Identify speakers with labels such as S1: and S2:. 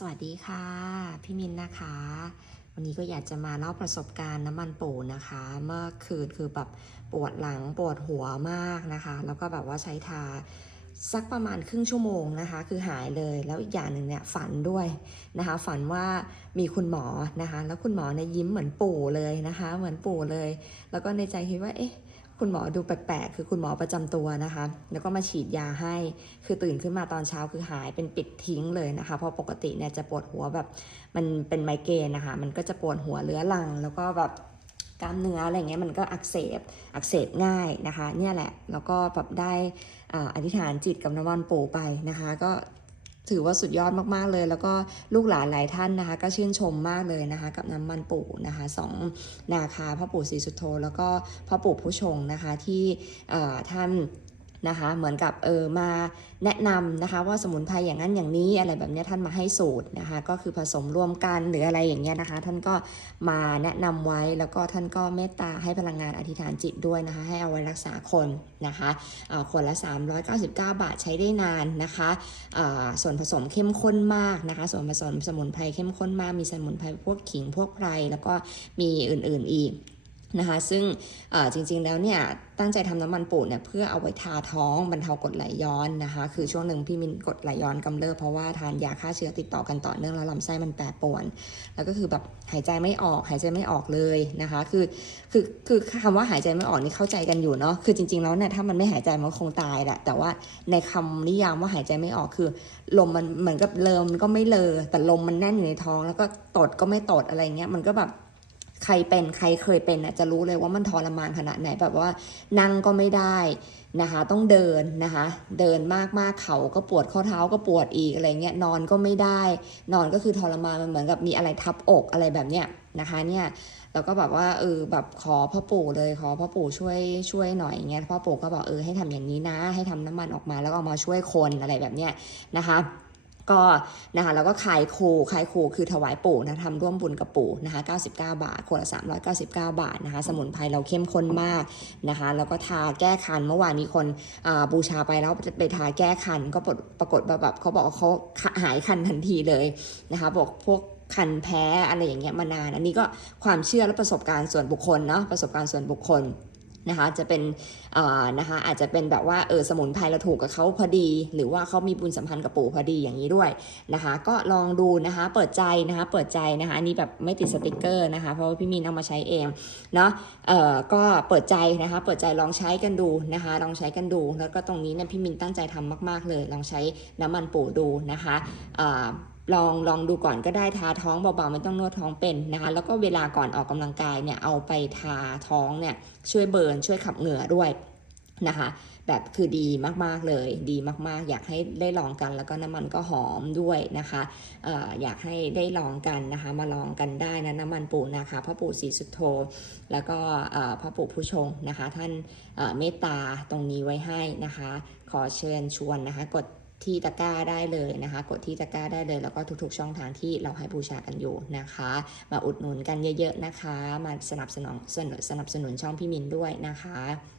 S1: สวัสดีค่ะ พี่มินนะคะ วันนี้ก็อยากจะมาเล่าประสบการณ์น้ำมันปูนะคะ เมื่อคืนคือแบบปวดหลังปวดหัวมากนะคะ แล้วก็แบบว่าใช้ทาสักประมาณครึ่งชั่วโมงนะคะ คือหายเลยแล้วอีกอย่างหนึ่งเนี่ยฝันด้วยนะคะ ฝันว่ามีคุณหมอนะคะ แล้วคุณหมอเนี่ยยิ้มเหมือนปู่เลยนะคะ เหมือนปู่เลย แล้วก็ในใจคิดว่าเอ๊ะ คุณหมอดูแปลกๆ คือคุณหมอประจำตัวนะคะ แล้วก็มาฉีดยาให้ คือตื่นขึ้นมาตอนเช้าคือหายเป็นปิดทิ้งเลยนะคะ เพราะปกติเนี่ยจะปวดหัวแบบมันเป็นไมเกรนนะคะ มันก็จะปวดหัวเรื้อรัง แล้วก็แบบกล้ามเนื้ออะไรเงี้ยมันก็อักเสบอักเสบง่ายนะคะ เนี่ยแหละ แล้วก็แบบได้อ่าอธิษฐานจิตกับน้ำมันปู่ไปนะคะ ก็ ถือว่าสุดยอดมากๆเลย แล้วก็ลูกหลานหลายท่านนะคะ ก็ชื่นชมมากเลยนะคะ กับน้ำมันปู่นะคะสองนาคาพ่อปู่ศรีสุโธแล้วก็พ่อปู่ผู้ชงนะคะที่ท่าน นะคะ เหมือนกับเออมาแนะนำนะคะ ว่าสมุนไพรอย่างนั้นอย่างนี้อะไรแบบนี้ท่านมาให้สูตรนะคะ ก็คือผสมรวมกันหรืออะไรอย่างเงี้ยนะคะ ท่านก็มาแนะนำไว้แล้วก็ท่านก็เมตตาให้พลังงานอธิษฐานจิตด้วยนะคะ ให้เอาไว้รักษาคนนะคะเอ่อคนละ 399 บาทใช้ได้นานนะคะส่วนผสมเข้มข้นมากนะคะ ส่วนผสมสมุนไพรเข้มข้นมากมีสมุนไพรพวกขิงพวกไพรแล้วก็มีอื่นๆอีก นะคะซึ่งจริงๆแล้วเนี่ยตั้งใจทำน้ำมันปูเนี่ยเพื่อเอาไว้ทาท้องบรรเทากดไหลย้อนนะคะ คือช่วงหนึ่งพี่มินกดไหลย้อนกำเริบเพราะว่าทานยาฆ่าเชื้อติดต่อกันต่อเนื่องแล้วลำไส้มันแปรปรวน แล้วก็คือแบบหายใจไม่ออกหายใจไม่ออกเลยนะคะ คือคือคือคำว่าหายใจไม่ออกนี่เข้าใจกันอยู่เนาะคือจริงๆแล้วเนี่ยถ้ามันไม่หายใจมันคงตายแหละแต่ว่าในคำนิยามว่าหายใจไม่ออกคือ ลมมันเหมือนกับเลอมันก็ไม่เลอแต่ลมมันแน่นอยู่ในท้อง แล้วก็ตดก็ไม่ตดอะไรเงี้ยมันก็แบบ ใครเป็นใครเคยเป็นน่ะจะรู้เลยว่ามันทรมานขนาดไหนแบบว่านั่งก็ไม่ได้นะคะ ต้องเดินนะคะ เดินมากๆเขาก็ปวดข้อเท้าก็ปวดอีกอะไรเงี้ยนอนก็ไม่ได้ นอนก็คือทรมานมันเหมือนกับมีอะไรทับอกอะไรแบบเนี้ยนะคะเนี่ยแล้วก็แบบว่าเออแบบขอพ่อปู่เลยขอพ่อปู่ช่วยช่วยหน่อยเงี้ยพ่อปู่ก็บอกเออให้ทำอย่างนี้นะ ให้ทำน้ำมันออกมาแล้วก็เอามาช่วยคนอะไรแบบเนี้ยนะคะ ก็นะคะแล้วก็ขายโคขายโคคือถวายปู่นะทำร่วมบุญกับปู่นะคะ99 บาทคนละ399 บาทนะคะ สมุนไพรเราเข้มข้นมากนะคะ แล้วก็ทาแก้คันเมื่อวานมีคนบูชาไปแล้วไปทาแก้คันก็ปรากฏปรากฏแบบเขาบอกเขาหายคันทันทีเลยนะคะบอกพวกคันแพ้อะไรอย่างเงี้ยมานาน อันนี้ก็ความเชื่อและประสบการณ์ส่วนบุคคลเนาะประสบการณ์ส่วนบุคคล นะคะจะเป็นอ่านะคะอาจจะเป็นแบบว่าเออสมุนไพรเราถูกกับเขาพอดี หรือว่าเขามีบุญสัมพันธ์กับปู่พอดีอย่างนี้ด้วยนะคะ ก็ลองดูนะคะเปิดใจนะคะเปิดใจนะคะอันนี้แบบไม่ติดสติกเกอร์นะคะเพราะว่าพี่มีนเอามาใช้เองเนาะเอ่อก็เปิดใจนะคะเปิดใจลองใช้กันดูนะคะลองใช้กันดู แล้วก็ตรงนี้เนี่ยพี่มินตั้งใจทำมาก ๆเลย ลองใช้น้ำมันปู่ดูนะคะอ่า ลองลองดูก่อนก็ได้ทาท้องเบาๆไม่ต้องนวดท้องเป็นนะคะแล้วก็เวลาก่อนออกกำลังกายเนี่ยเอาไปทาท้องเนี่ยช่วยเบิร์นช่วยขับเหงื่อด้วยนะคะแบบคือดีมากๆเลยดีมากๆ อยากให้ได้ลองกันแล้วก็น้ำมันก็หอมด้วยนะคะอออยากให้ได้ลองกันนะคะมาลองกันได้นะน้ำมันปูนะคะพ่อปู่ศรีสุโธแล้วก็พ่อปู่ผู้ชงนะคะ ท่านเเมตตาตรงนี้ไว้ให้นะคะ ขอเชิญชวนนะคะกด ที่ตะกร้าได้เลยนะคะ กดที่ตะกร้าได้เลย แล้วก็ทุกๆ ช่องทางที่เราให้บูชากันอยู่นะคะ มาอุดหนุนกันเยอะๆนะคะ มาสนับสนุนสนับสนุนช่องพี่มินด้วยนะคะ